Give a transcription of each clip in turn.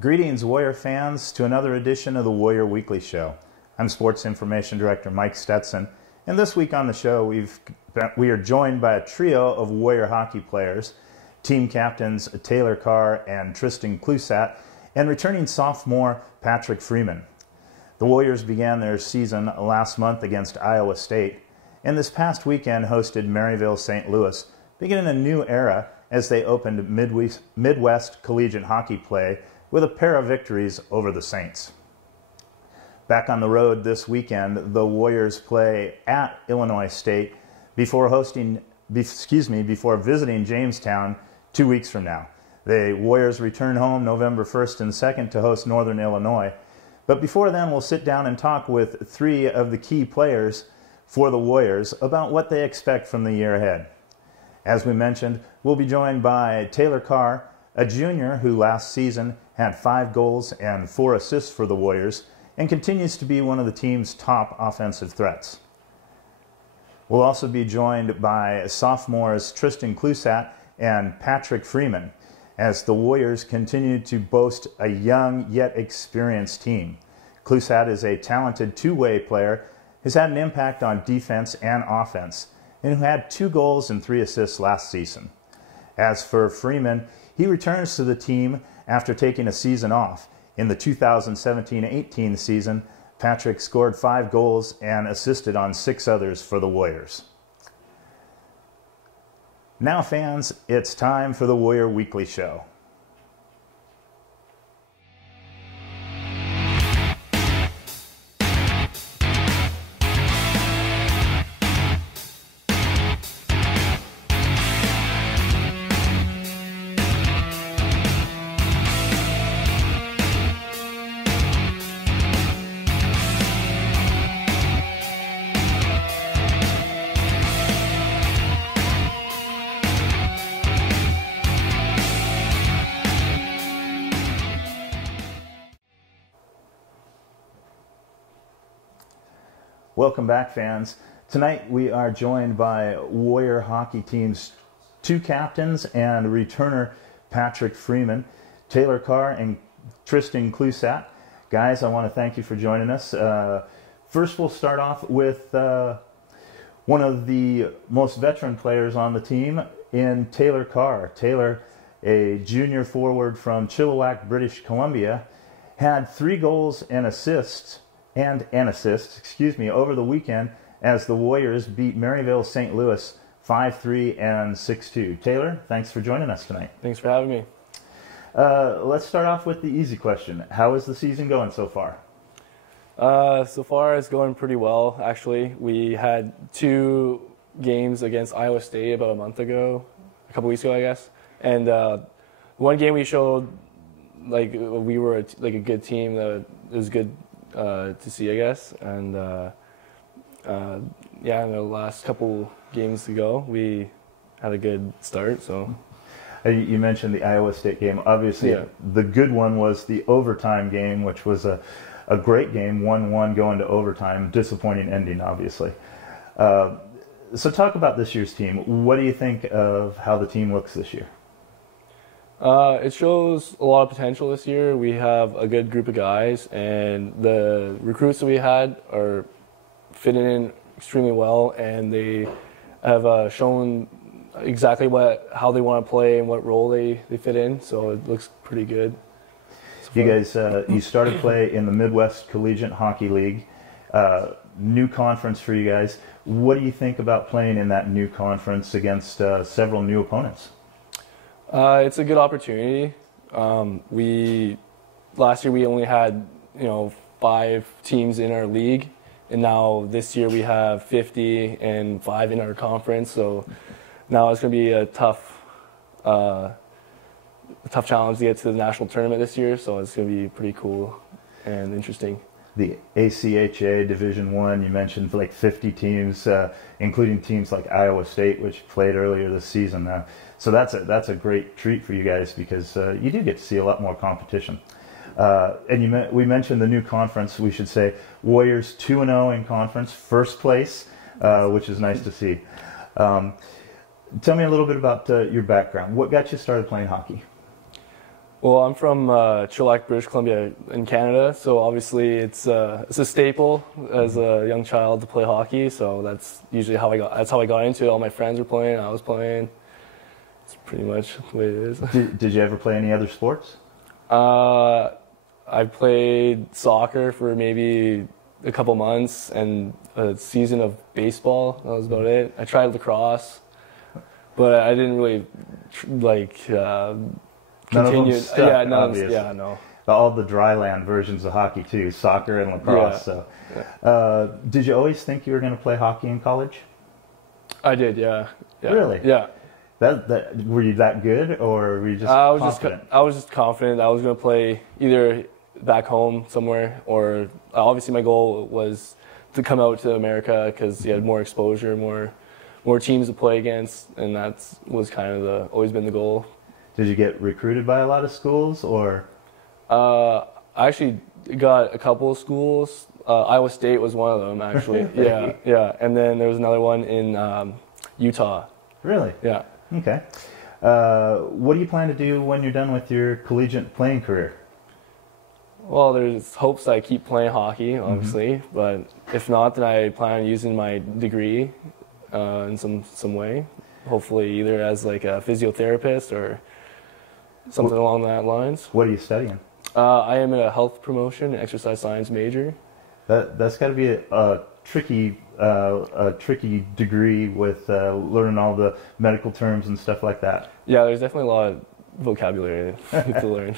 Greetings, Warrior fans, to another edition of the Warrior Weekly Show. I'm Sports Information Director Mike Stetson, and this week on the show we are joined by a trio of Warrior hockey players, team captains Taylor Karr and Tristan Klewsaat, and returning sophomore Patrick Freeman. The Warriors began their season last month against Iowa State, and this past weekend hosted Maryville St. Louis, beginning a new era as they opened Midwest collegiate hockey play with a pair of victories over the Saints. Back on the road this weekend, the Warriors play at Illinois State before visiting Jamestown 2 weeks from now. The Warriors return home November 1st and 2nd to host Northern Illinois. But before then, we'll sit down and talk with three of the key players for the Warriors about what they expect from the year ahead. As we mentioned, we'll be joined by Taylor Karr, a junior who last season had 5 goals and 4 assists for the Warriors and continues to be one of the team's top offensive threats. We'll also be joined by sophomores Tristan Klewsaat and Patrick Freeman as the Warriors continue to boast a young yet experienced team. Klewsaat is a talented two-way player who's had an impact on defense and offense and who had 2 goals and 3 assists last season. As for Freeman, he returns to the team after taking a season off. In the 2017-18 season, Patrick scored 5 goals and assisted on 6 others for the Warriors. Now, fans, it's time for the Warrior Weekly Show. Welcome back, fans. Tonight we are joined by Warrior hockey team's 2 captains and returner Patrick Freeman, Taylor Karr and Tristan Klewsaat. Guys, I want to thank you for joining us. First, we'll start off with one of the most veteran players on the team in Taylor Karr. Taylor, a junior forward from Chilliwack, British Columbia, had 3 goals and assists over the weekend as the Warriors beat Maryville St. Louis 5-3 and 6-2. Taylor, thanks for joining us tonight. Thanks for having me. Let's start off with the easy question. How is the season going so far? So far, it's going pretty well, actually. We had 2 games against Iowa State about a couple weeks ago, I guess. And one game we showed like we were a good team. That it was good to see, I guess. And in the last couple games to go, we had a good start. So you mentioned the Iowa State game. Obviously, The good one was the overtime game, which was a great game, 1-1 going to overtime. Disappointing ending, obviously. So talk about this year's team. What do you think of how the team looks this year? It shows a lot of potential this year. We have a good group of guys, and the recruits that we had are fitting in extremely well, and they have shown exactly how they want to play and what role they fit in, so it looks pretty good. You guys, you started play in the Midwest Collegiate Hockey League, new conference for you guys. What do you think about playing in that new conference against several new opponents? It's a good opportunity. Last year we only had 5 teams in our league, and now this year we have 50 and 5 in our conference. So now it's going to be a tough challenge to get to the national tournament this year. So it's going to be pretty cool and interesting. The ACHA Division I, you mentioned like 50 teams, including teams like Iowa State, which played earlier this season. So that's a great treat for you guys because you do get to see a lot more competition. And we mentioned the new conference. We should say Warriors 2-0 in conference, first place, which is nice to see. Tell me a little bit about your background. What got you started playing hockey? Well, I'm from Chilliwack, British Columbia in Canada, so obviously it's a staple as a young child to play hockey. So that's usually that's how I got into it. All my friends were playing, I was playing. It's pretty much the way it is. Did you ever play any other sports? I played soccer for maybe a couple months and a season of baseball. That was about it. I tried lacrosse, but I didn't really continued. Yeah, no. All the dryland versions of hockey too, soccer and lacrosse. Yeah. So, did you always think you were going to play hockey in college? I did, yeah. Really? Yeah. That were you that good, or were you just confident? I was just confident I was going to play either back home somewhere, or obviously my goal was to come out to America because you had more exposure, more teams to play against, and that was kind of always been the goal. Did you get recruited by a lot of schools, or? I actually got a couple of schools. Iowa State was one of them, actually. Yeah. And then there was another one in Utah. Really? Yeah. Okay. What do you plan to do when you're done with your collegiate playing career? Well, there's hopes that I keep playing hockey, obviously, but if not, then I plan on using my degree in some way. Hopefully, either as like a physiotherapist or something along that lines. What are you studying? I am a health promotion and exercise science major. That's got to be a tricky degree with learning all the medical terms and stuff like that. Yeah, there's definitely a lot of vocabulary to learn.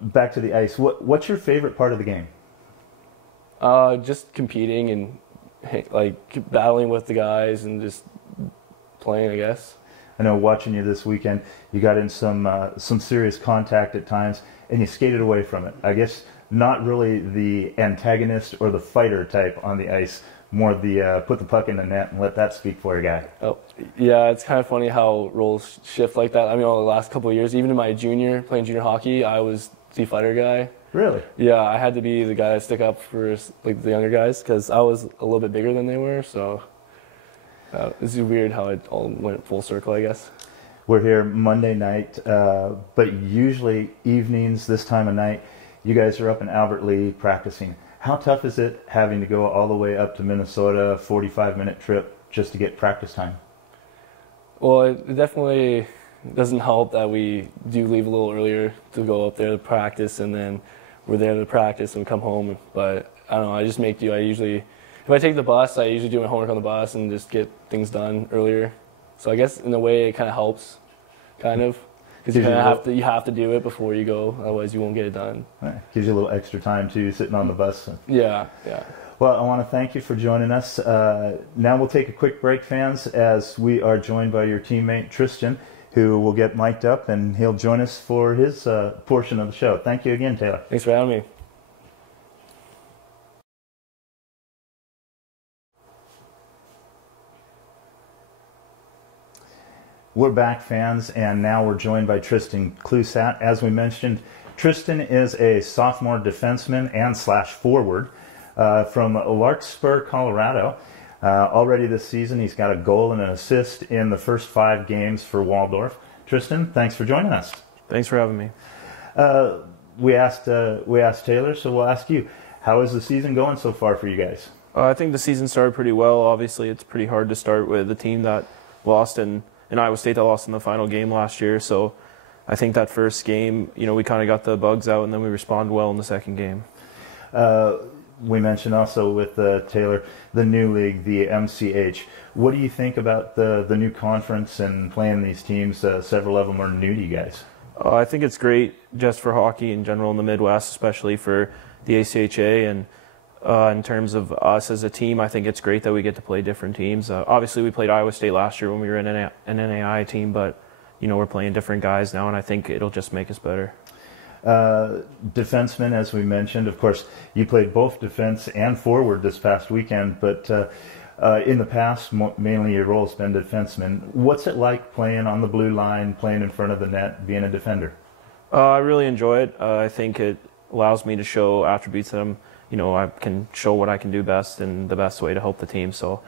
Back to the ice. What's your favorite part of the game? Just competing and like battling with the guys and just playing, I guess. I know watching you this weekend, you got in some serious contact at times, and you skated away from it. I guess not really the antagonist or the fighter type on the ice, more the put the puck in the net and let that speak for you guy. Oh, yeah, it's kind of funny how roles shift like that. I mean, over the last couple of years, even in my playing junior hockey, I was the fighter guy. Really? Yeah, I had to be the guy to stick up for like the younger guys because I was a little bit bigger than they were, so. This is weird how it all went full circle, I guess. We're here Monday night, but usually evenings, this time of night, you guys are up in Albert Lea practicing. How tough is it having to go all the way up to Minnesota, 45-minute trip, just to get practice time? Well, it definitely doesn't help that we do leave a little earlier to go up there to practice, and then we're there to practice and come home. But I don't know, I just make do. If I take the bus, I usually do my homework on the bus and just get things done earlier. So I guess in a way it kind of helps, because you have to do it before you go, otherwise you won't get it done. Right. Gives you a little extra time too, sitting on the bus. Yeah. Well, I want to thank you for joining us. Now we'll take a quick break, fans, as we are joined by your teammate Tristan, who will get mic'd up and he'll join us for his portion of the show. Thank you again, Taylor. Thanks for having me. We're back, fans, and now we're joined by Tristan Klewsaat. As we mentioned, Tristan is a sophomore defenseman and /forward from Larkspur, Colorado. Already this season, he's got a goal and an assist in the first 5 games for Waldorf. Tristan, thanks for joining us. Thanks for having me. We asked Taylor, so we'll ask you. How is the season going so far for you guys? I think the season started pretty well. Obviously, it's pretty hard to start with a team that lost in Iowa State that lost in the final game last year. So I think that first game, we kind of got the bugs out, and then we responded well in the second game. We mentioned also with Taylor, the new league, the MCH. What do you think about the new conference and playing these teams? Several of them are new to you guys. I think it's great just for hockey in general in the Midwest, especially for the ACHA. And in terms of us as a team, I think it's great that we get to play different teams. Obviously, we played Iowa State last year when we were in an NAI team, but we're playing different guys now, and I think it'll just make us better. Defensemen, as we mentioned, of course, you played both defense and forward this past weekend, but in the past, mainly your role has been defenseman. What's it like playing on the blue line, playing in front of the net, being a defender? I really enjoy it. I think it allows me to show attributes that I can show what I can do best and the best way to help the team. So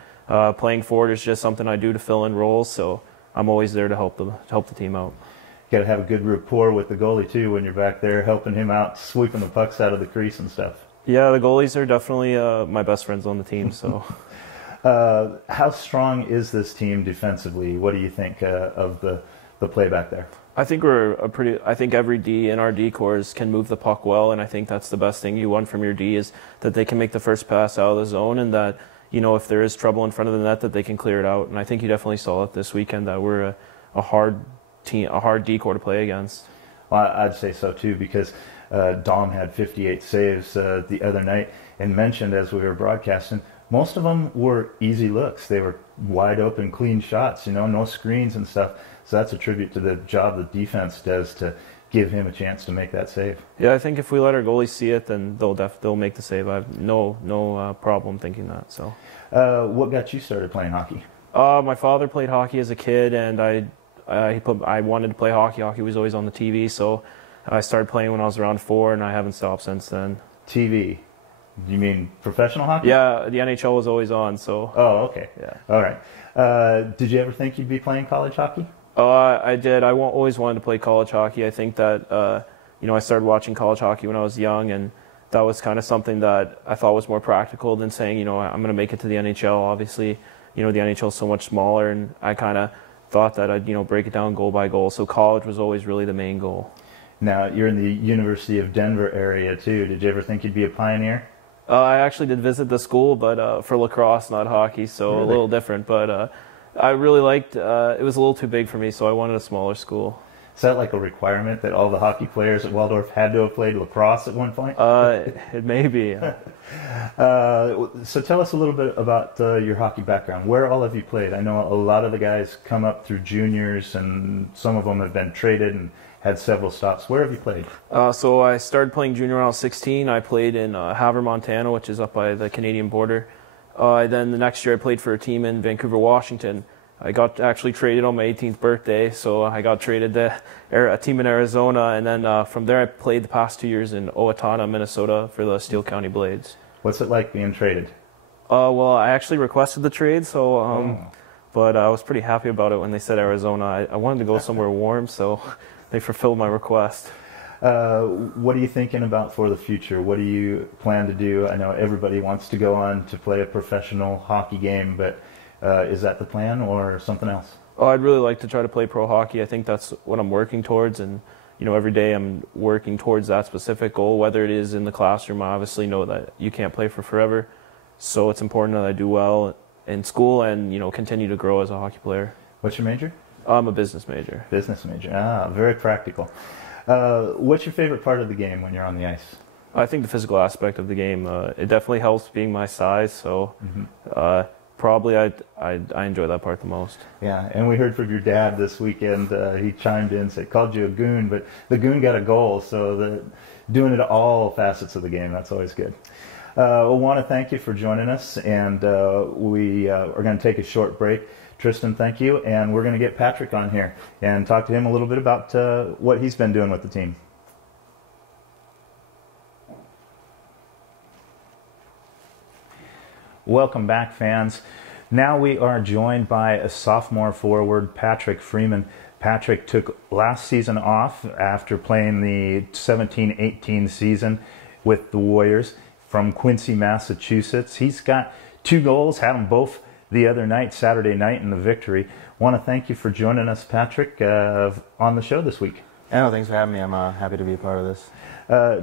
playing forward is just something I do to fill in roles, so I'm always there to help the team out. got to have a good rapport with the goalie too when you're back there helping him out, sweeping the pucks out of the crease and stuff. Yeah, the goalies are definitely my best friends on the team. So, how strong is this team defensively? What do you think of the play back there? I think I think every D in our D cores can move the puck well, and I think that's the best thing you want from your D is that they can make the first pass out of the zone, and that, you know, if there is trouble in front of the net, that they can clear it out. And I think you definitely saw it this weekend that we're a hard team, a hard D core to play against. Well, I'd say so too, because Dom had 58 saves the other night, and mentioned as we were broadcasting, most of them were easy looks. They were wide open, clean shots, you know, no screens and stuff. So that's a tribute to the job the defense does to give him a chance to make that save. Yeah, I think if we let our goalies see it, then they'll make the save. I have no problem thinking that. So, what got you started playing hockey? My father played hockey as a kid, and I wanted to play hockey. Hockey was always on the TV, so I started playing when I was around 4, and I haven't stopped since then. TV? You mean professional hockey? Yeah, the NHL was always on. So. Oh, okay. Yeah. All right. Did you ever think you'd be playing college hockey? I did. I always wanted to play college hockey. I think that, I started watching college hockey when I was young, and that was kind of something that I thought was more practical than saying, I'm going to make it to the NHL. Obviously, the NHL is so much smaller, and I kind of thought that I'd, break it down goal by goal. So college was always really the main goal. Now, you're in the University of Denver area, too. Did you ever think you'd be a Pioneer? I actually did visit the school, but for lacrosse, not hockey, so really? A little different. But I really liked, it was a little too big for me, so I wanted a smaller school. Is that like a requirement that all the hockey players at Waldorf had to have played lacrosse at one point? It may be. So tell us a little bit about your hockey background. Where all have you played? I know a lot of the guys come up through juniors, and some of them have been traded and had several stops. Where have you played? So I started playing junior when I was 16. I played in Havre, Montana, which is up by the Canadian border. Then the next year I played for a team in Vancouver, Washington. I got actually traded on my 18th birthday, so I got traded to a team in Arizona, and then from there I played the past 2 years in Owatonna, Minnesota for the Steele County Blades. What's it like being traded? Well, I actually requested the trade, so but I was pretty happy about it when they said Arizona. I wanted to go somewhere warm, so they fulfilled my request. What are you thinking about for the future? What do you plan to do? I know everybody wants to go on to play a professional hockey game, but is that the plan or something else? Oh, I'd really like to try to play pro hockey. I think that's what I'm working towards, and every day I'm working towards that specific goal. Whether it is in the classroom, I obviously know that you can't play for forever, so it's important that I do well in school and continue to grow as a hockey player. What's your major? I'm a business major. Business major. Ah, very practical. What's your favorite part of the game when you're on the ice? I think the physical aspect of the game. It definitely helps being my size, so probably I enjoy that part the most. Yeah, and we heard from your dad this weekend. He chimed in, said, called you a goon, but the goon got a goal, so doing it all facets of the game, that's always good. I want to thank you for joining us, and we are going to take a short break. Tristan, thank you, and we're going to get Patrick on here and talk to him a little bit about what he's been doing with the team. Welcome back, fans. Now we are joined by a sophomore forward, Patrick Freeman. Patrick took last season off after playing the 17-18 season with the Warriors from Quincy, Massachusetts. He's got 2 goals, had them both the other night, Saturday night, in the victory. Want to thank you for joining us, Patrick, on the show this week. No, thanks for having me. I'm happy to be a part of this.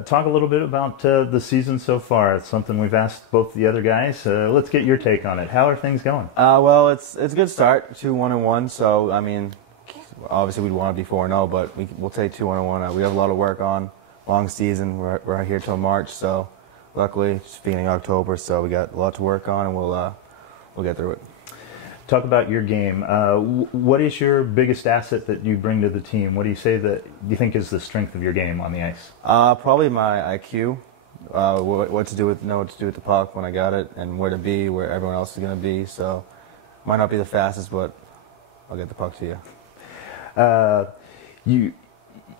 Talk a little bit about the season so far. It's something we've asked both the other guys. Let's get your take on it. How are things going? Well, it's a good start, 2-1-1. So I mean, obviously we'd want to be 4-0, but we'll take 2-1-1. We have a lot of work on. Long season. We're here till March, so luckily it's beginning of October, so we got a lot to work on, and we'll get through it. Talk about your game. What is your biggest asset that you bring to the team? What do you say that you think is the strength of your game on the ice? Probably my IQ. What to do with the puck when I got it, and where to be, where everyone else is going to be. So, might not be the fastest, but I'll get the puck to you.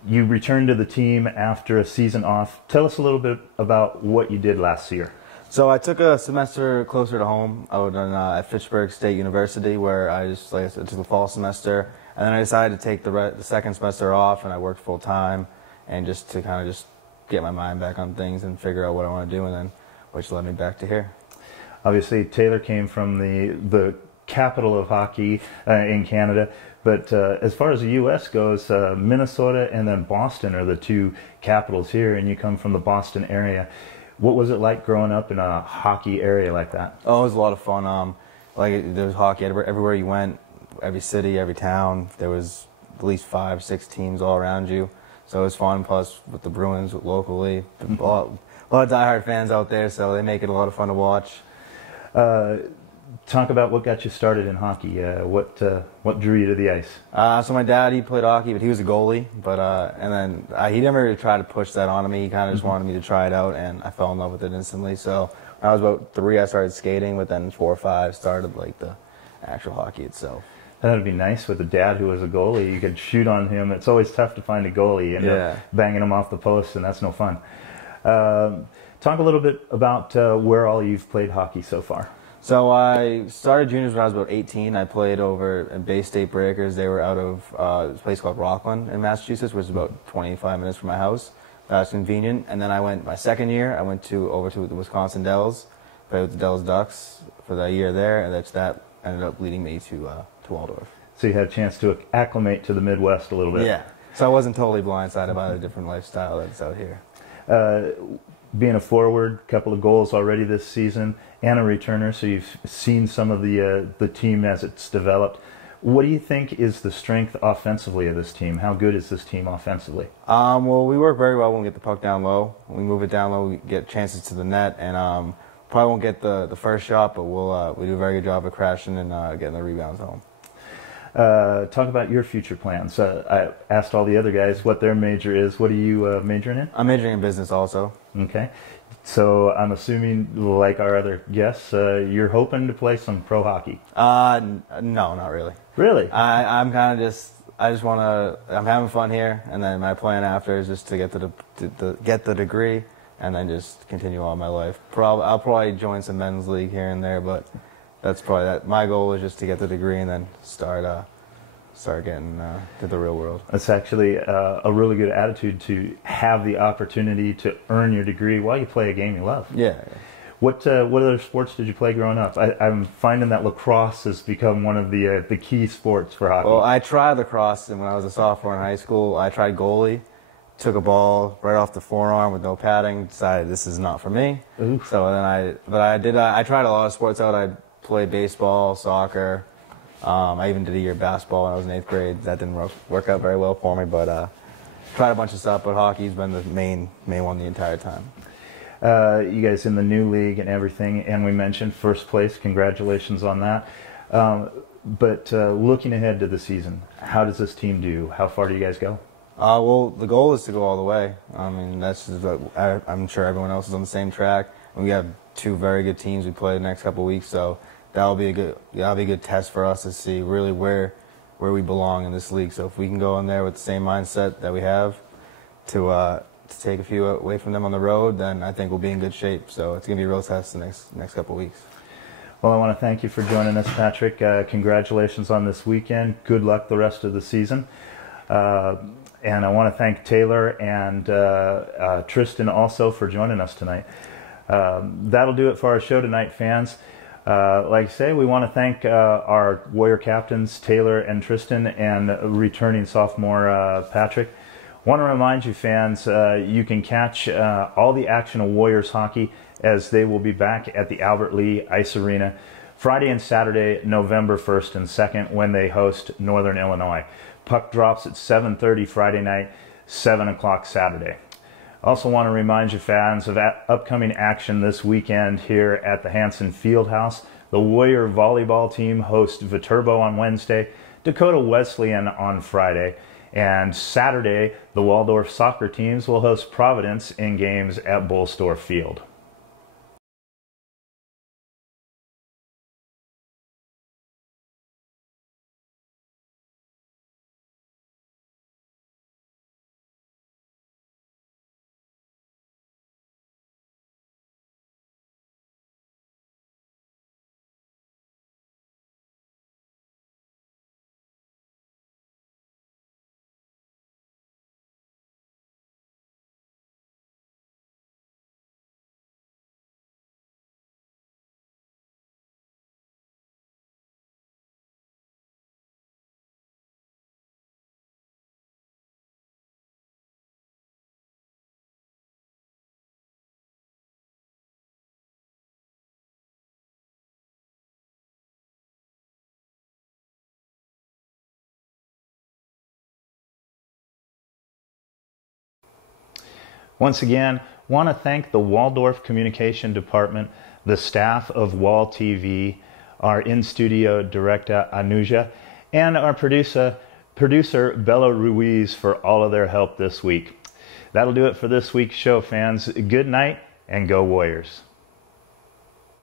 You returned to the team after a season off. Tell us a little bit about what you did last year. So I took a semester closer to home out at Fitchburg State University, where I just, like I said, took the fall semester. And then I decided to take the second semester off, and I worked full time, and just to kind of just get my mind back on things and figure out what I want to do, and then which led me back to here. Obviously, Taylor came from the capital of hockey in Canada, but as far as the U.S. goes, Minnesota and then Boston are the two capitals here, and you come from the Boston area. What was it like growing up in a hockey area like that? Oh, it was a lot of fun. There was hockey everywhere you went, every city, every town. There was at least 5, 6 teams all around you. So it was fun, plus with the Bruins locally. A lot of diehard fans out there, so they make it a lot of fun to watch. Talk about what got you started in hockey. What drew you to the ice? So my dad, he played hockey, but he was a goalie. He never really tried to push that onto me. He kind of just wanted me to try it out, and I fell in love with it instantly. So when I was about 3, I started skating, but then 4 or 5 started like the actual hockey itself. That would be nice with a dad who was a goalie. You could shoot on him. It's always tough to find a goalie and banging him off the post, and that's no fun. Talk a little bit about where all you've played hockey so far. So I started juniors when I was about 18. I played over at Bay State Breakers. They were out of this place called Rockland in Massachusetts, which is about 25 minutes from my house. That was convenient. And then my second year, I went over to the Wisconsin Dells, played with the Dells Ducks for the year there, and that ended up leading me to Waldorf. So you had a chance to acclimate to the Midwest a little bit. Yeah. So I wasn't totally blindsided by the different lifestyle that's out here. Being a forward, a couple of goals already this season, and a returner, so you've seen some of the team as it's developed. What do you think is the strength offensively of this team? How good is this team offensively? Well, we work very well when we get the puck down low. When we move it down low, we get chances to the net, and probably won't get the first shot, but we do a very good job of crashing and getting the rebounds home. Talk about your future plans. I asked all the other guys what their major is. What are you majoring in? I'm majoring in business also. Okay. So I'm assuming, like our other guests, you're hoping to play some pro hockey. No, not really. Really? I'm kind of just want to. I'm having fun here, and then my plan after is just to get get the degree, and then just continue on my life. I'll probably join some men's league here and there, but that's probably that. My goal is just to get the degree and then start getting to the real world. That's actually a really good attitude, to have the opportunity to earn your degree while you play a game you love. Yeah. What other sports did you play growing up? I'm finding that lacrosse has become one of the key sports for hockey. Well, I tried lacrosse, and when I was a sophomore in high school, I tried goalie. Took a ball right off the forearm with no padding. Decided this is not for me. Oof. So then I tried a lot of sports out. I played baseball, soccer. I even did a year of basketball when I was in 8th grade. That didn't work out very well for me, but tried a bunch of stuff. But hockey's been the main one the entire time. You guys in the new league and everything, and we mentioned first place. Congratulations on that. But looking ahead to the season, how does this team do? How far do you guys go? Well, the goal is to go all the way. I mean, that's just I'm sure everyone else is on the same track. We have 2 very good teams we play the next couple of weeks, so that'll be a good test for us to see really where we belong in this league. So if we can go in there with the same mindset that we have to take a few away from them on the road, then I think we'll be in good shape. So it's going to be a real test the next couple of weeks. Well, I want to thank you for joining us, Patrick. Congratulations on this weekend. Good luck the rest of the season. And I want to thank Taylor and Tristan also for joining us tonight. That'll do it for our show tonight, fans. Like I say, we want to thank our Warrior captains, Taylor and Tristan, and returning sophomore Patrick. Want to remind you, fans, you can catch all the action of Warriors hockey as they will be back at the Albert Lee Ice Arena Friday and Saturday, November 1st and 2nd, when they host Northern Illinois. Puck drops at 7:30 Friday night, 7 o'clock Saturday. Also want to remind you, fans, of upcoming action this weekend here at the Hanson Fieldhouse. The Warrior volleyball team hosts Viterbo on Wednesday, Dakota Wesleyan on Friday, and Saturday the Waldorf soccer teams will host Providence in games at Bullstorff Field. Once again, want to thank the Waldorf Communication Department, the staff of Wall TV, our in-studio director Anuja, and our producer Bella Ruiz for all of their help this week. That'll do it for this week's show, fans. Good night and go Warriors.